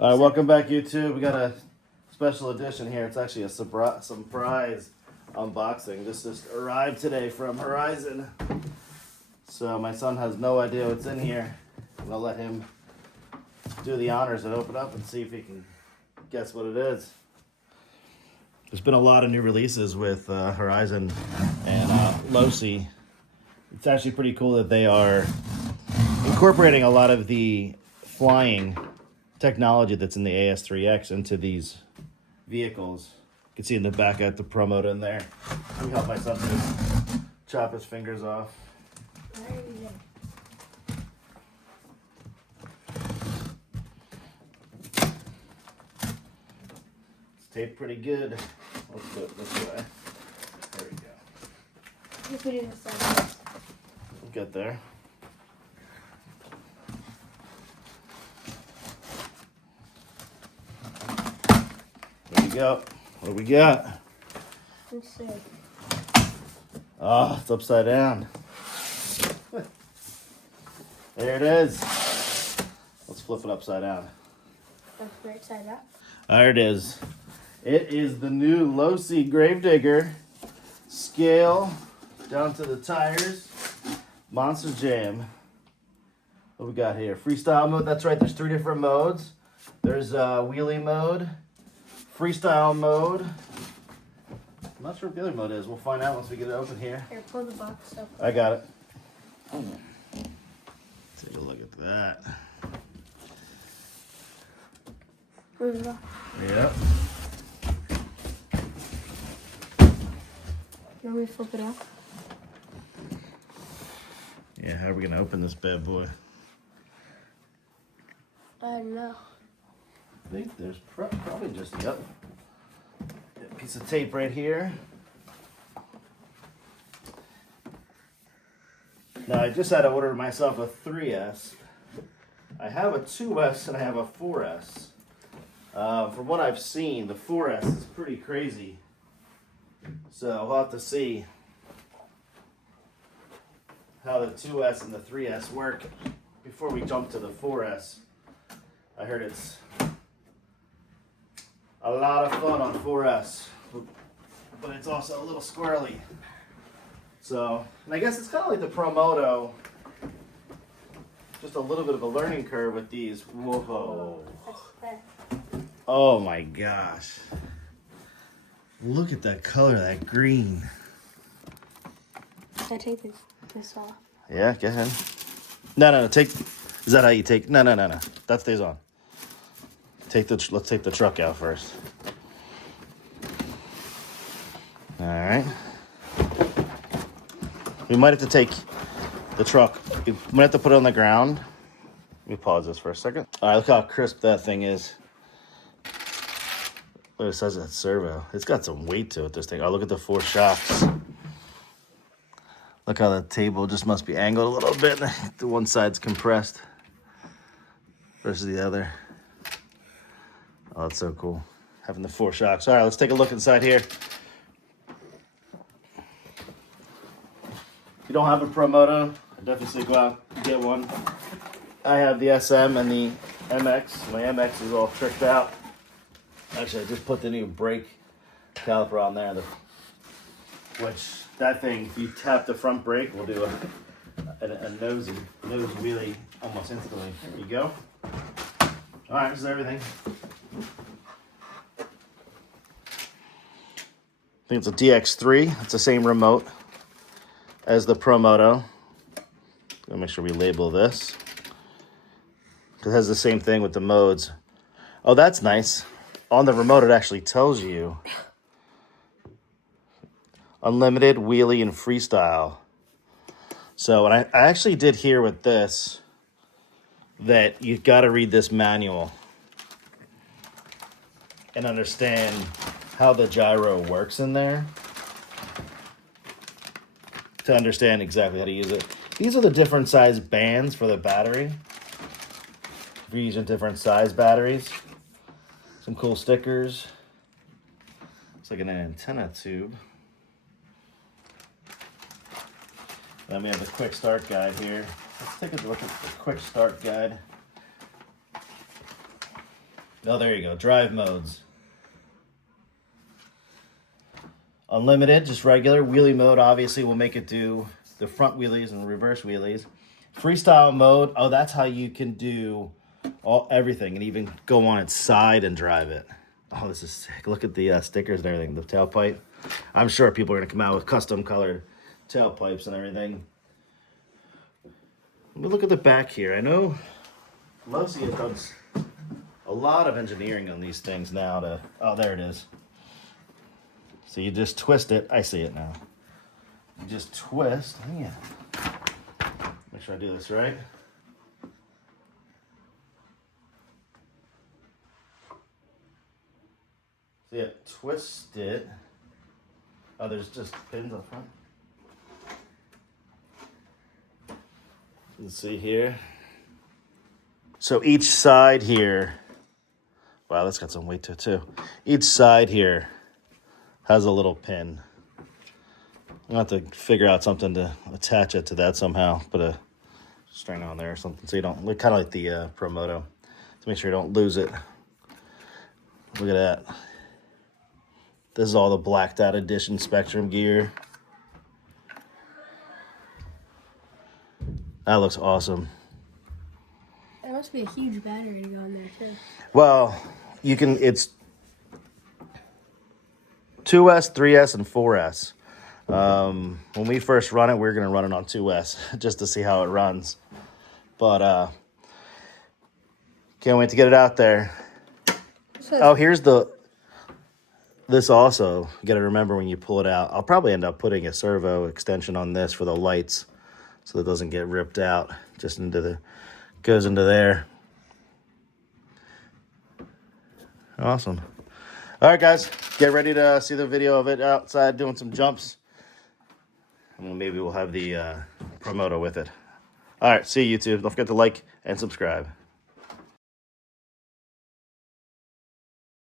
All right, welcome back, YouTube. We got a special edition here. It's actually a surprise unboxing. This just arrived today from Horizon. So my son has no idea what's in here. I'm gonna let him do the honors and open up and see if he can guess what it is. There's been a lot of new releases with Horizon and Losi. It's actually pretty cool that they are incorporating a lot of the flying technology that's in the AS3X into these vehicles. You can see in the back at the promo in there. Let me help my son just chop his fingers off. It's taped pretty good. Let's do it this way. There we go. You put it inside. We'll get there. There you go. What do we got? Let's see. Oh, it's upside down. There it is. Let's flip it upside down. That's right side up. There it is. It is the new Losi Gravedigger. Scale down to the tires. Monster Jam. What we got here? Freestyle mode. That's right. There's 3 different modes. There's wheelie mode, freestyle mode. I'm not sure what the other mode is. We'll find out once we get it open here. Here, pull the box up. I got it. Take a look at that. Where's the box? Yep. You want me to flip it out? Yeah, how are we gonna open this bad boy? I don't know. I think there's probably just, yep. A piece of tape right here. Now I just had to order myself a 3S. I have a 2S and I have a 4S. From what I've seen, the 4S is pretty crazy. So we'll have to see how the 2S and the 3S work before we jump to the 4S. I heard it's a lot of fun on 4S, but it's also a little squirrely. So, and I guess it's kind of like the Promoto, just a little bit of a learning curve with these. Whoa. Oh my gosh. Look at that color, that green. Should I take this off? Yeah, go ahead. No, take, is that how you take, no. That stays on. Let's take the truck out first. All right. We might have to take the truck. We might have to put it on the ground. Let me pause this for a second. All right, look how crisp that thing is. Look, it says that servo. It's got some weight to it, this thing. Oh, look at the 4 shocks. Look how the table just must be angled a little bit. The one side's compressed versus the other. Oh, that's so cool. Having the 4 shocks. All right, let's take a look inside here. If you don't have a Promoto, I definitely say go out and get one. I have the SM and the MX. My MX is all tricked out. Actually, I just put the new brake caliper on there, which that thing, if you tap the front brake, will do a nose wheelie almost instantly. There you go. All right, this is everything. I think it's a DX3. It's the same remote as the Promoto. Gotta make sure we label this. It has the same thing with the modes. Oh, that's nice. On the remote, it actually tells you unlimited, wheelie, and freestyle. So, and I actually did hear with this that you've got to read this manual and understand how the gyro works in there to understand exactly how to use it. These are the different size bands for the battery. If you're using different size batteries. Some cool stickers. It's like an antenna tube. Then we have the quick start guide here. Let's take a look at the quick start guide. Oh, there you go. Drive modes. Unlimited, just regular. Wheelie mode, obviously, will make it do the front wheelies and reverse wheelies. Freestyle mode, oh, that's how you can do everything and even go on its side and drive it. Oh, this is sick. Look at the stickers and everything, the tailpipe. I'm sure people are going to come out with custom colored tailpipes and everything. Let me look at the back here. I know Losi has done a lot of engineering on these things now to... Oh, there it is. So you just twist it. I see it now. You just twist. Yeah. Make sure I do this right. So yeah, twist it. Oh, there's just pins up front. Let's see here. So each side here, wow, that's got some weight to it too. Each side here has a little pin. I'm gonna have to figure out something to attach it to that somehow. Put a string on there or something so you don't, kind of like the Promoto, to make sure you don't lose it. Look at that. This is all the blacked out edition Spectrum gear. That looks awesome. There must be a huge battery to go in there too. Well, you can, it's 2S, 3S, and 4S. When we first run it, we're going to run it on 2S just to see how it runs. But can't wait to get it out there. Oh, here's this also. You got to remember when you pull it out. I'll probably end up putting a servo extension on this for the lights so it doesn't get ripped out. Just goes into there. Awesome. All right, guys, get ready to see the video of it outside doing some jumps. And maybe we'll have the Promoto with it. All right, see you, YouTube. Don't forget to like and subscribe.